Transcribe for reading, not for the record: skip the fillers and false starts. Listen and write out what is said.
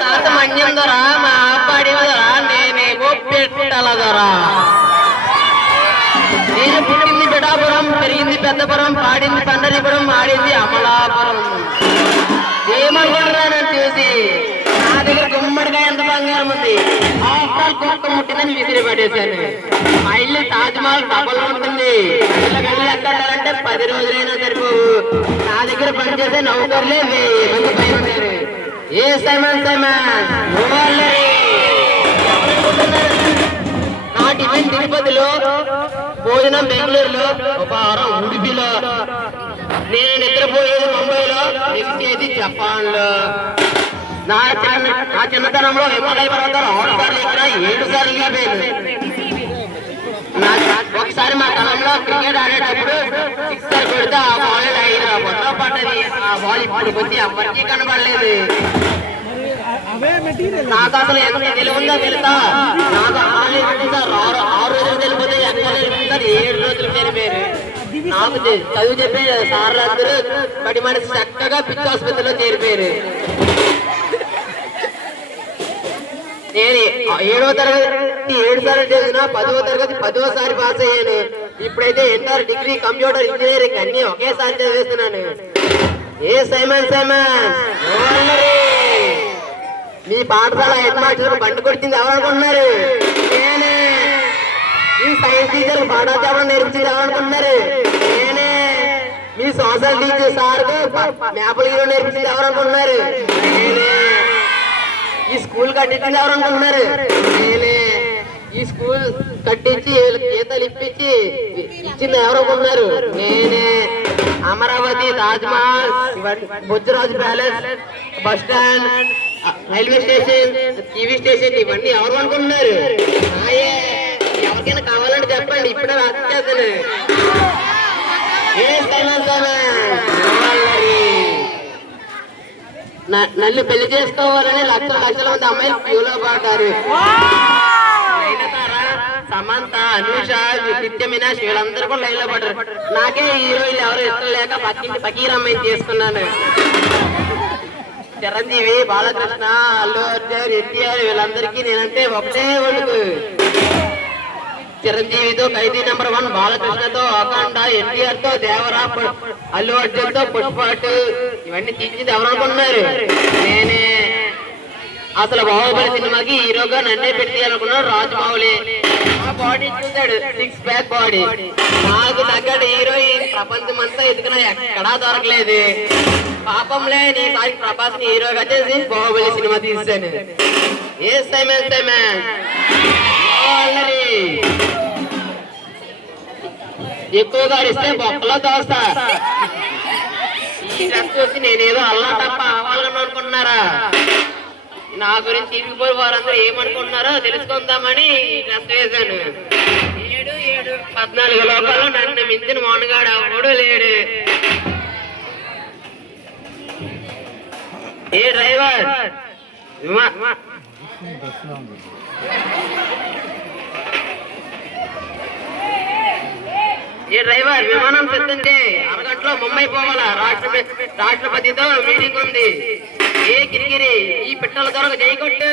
తాత మన్యం దొర మా అబ్బాడి దొర నేనేమో పెట్టల దొర. నేను పుట్టింది పిఠాపురం, పెరిగింది పెద్దపురం, పాడింది పండరీపురం, ఆడింది అమలాపురం. ఏమనుకుంటున్నానని చూసి నా దగ్గర గుమ్మడికాయ ఎంత బంగారం ఉంది, ఆఫ్టర్ కుక్క ముట్టిందని విసిరి పడేశాను. మా ఇల్లు తాజ్మహల్ డబల్ ఉంటుంది. వెళ్ళి ఎక్కాలంటే 10 రోజులైనా సరిపోవు. నా దగ్గర పనిచేసే నౌకర్లే 1000 మంది పైన ఉన్నారు. ఏ సైమన్ నా టిఫిన్ తిరుపతిలో, భోజనం బెంగళూరులో, ఉపహారం ఉడిపిలో, నేను నిద్రపోయేది ముంబైలో, ఎక్కేది జపాన్ లో. నా చిన్నతనంలో హిమాలయ పర్వతాలు 6 సార్లు ఎక్కినా 7 సార్లు లీపోయాను. ఒకసారి మా తలంలో క్రికెట్ ఆడేటప్పుడు 6 కొడితే ఆ బాల్ 5 మొత్తం పడ్డది. ఆ బాల్ ఇప్పుడు కొద్ది ఎవరికి కనబడలేదు. నాకు అసలు ఎంత తెలివిందో తెలుసా? నాకు 6 రోజులు తెలిపోతే ఎంత 7 రోజులు తెలిపారు. నాకు చదువు చెప్పే సార్లు అందరూ బడి మనిషి చక్కగా పిచ్చి ఆసుపత్రిలో చేరిపోయారు. నేను 7వ తరగతి 7 సార్లు చదివిన, 10వ తరగతి 10వ సారి పాస్ అయ్యాను. ఇప్పుడైతే ఇంటర్, డిగ్రీ, కంప్యూటర్ ఇంజనీరింగ్ అన్ని ఒకేసారి చదివేస్తున్నాను. ఏ సైమన్ మీ పాఠశాల హెడ్ మాస్టర్ బండి కొట్టింది ఎవరనుకుంటున్నారు? నేనే. మీ సైన్స్ టీచర్ పాఠాలు చెప్పడం నేర్పించింది ఎవరనుకుంటున్నారు? నేనే. మీ సోషల్ టీచర్ సార్ మేపల్ హీరో నేర్పించింది ఎవరనుకుంటున్నారు? నేనే. ఈ స్కూల్ కట్టించింది ఎవరనుకుంటున్నారు? నేనే. ఈ స్కూల్ కట్టించి గీతలు ఇప్పించి ఇచ్చింది ఎవరనుకుంటున్నారు? నేనే. Amaravati, Taj Mahal, Bujjaraju palace, bus stand, railway station, TV station ఇవన్నీ ఎవరు అనుకుంటున్నారు? ఎవరికైనా కావాలంటే చెప్పండి, ఇప్పుడే రాసేస్తాను. నన్ను పెళ్లి చేసుకోవాలని లక్షల మంది అమ్మాయిలు క్యూలో పడ్డారు. సమంత, అనూష, నిత్య మీనాక్షి వీళ్ళందరూ కూడా లైన్ లో పడ్డారు. నాకే హీరోయిన్లు ఎవరు ఇష్టం లేక పక్కింటి ఫకీర్ అమ్మాయిని చేసుకున్నాను. చిరంజీవి, బాలకృష్ణ, అల్లు అర్జున్, ఎన్టీఆర్ వీళ్ళందరికీ నేనంటే ఒకటే వణుకు. చిరంజీవితో ఖైదీ నెంబర్ 1, బాలకృష్ణతో అఖండ, ఎన్టీఆర్ తో దేవరా, అల్లు అర్జున్ తో పుష్పాట్ ఇవన్నీ తీర్చింది ఎవరు అనుకున్నారు? నేనే. అసలు బాహుబలి సినిమాకి హీరోగా నన్నే పెట్టేయాలనుకున్నాడు రాజమౌళి. ఆ బాడీ చూశాడు, 6 ప్యాక్ బాడీ. నాకు తగ్గట్టు హీరోయిన్ ప్రపంచం అంతా ఎదుగునా ఎక్కడా దొరకలేదు. పాపంలే నీసారి ప్రభాస్ ని హీరోగా చేసి బాహుబలి సినిమా తీశాను. ఏ ఎక్కువగా ఇస్తే బొక్కలో దోస్తా. ఈ డ్రెస్ చూసి నేనేదో అల్లా తప్ప అవ్వాలని అనుకుంటున్నారా? నా గురించి తిరిగిపోయి వారందరూ ఏమనుకుంటున్నారో తెలుసుకుందామని ఈ డ్రెస్ వేశాను. 14 లోకాల్లో నన్ను మించిన మౌనగాడు ఎవడూ లేడు. ఏ డ్రైవర్ విమానం సిద్ధం చేయి. 1 గంటలో ముంబై పోవాలా. రాష్ట్రపతితో మీటింగ్ ఉంది. ఏ కిరికిరి ఈ పిట్టల దొరక జై కొట్టు.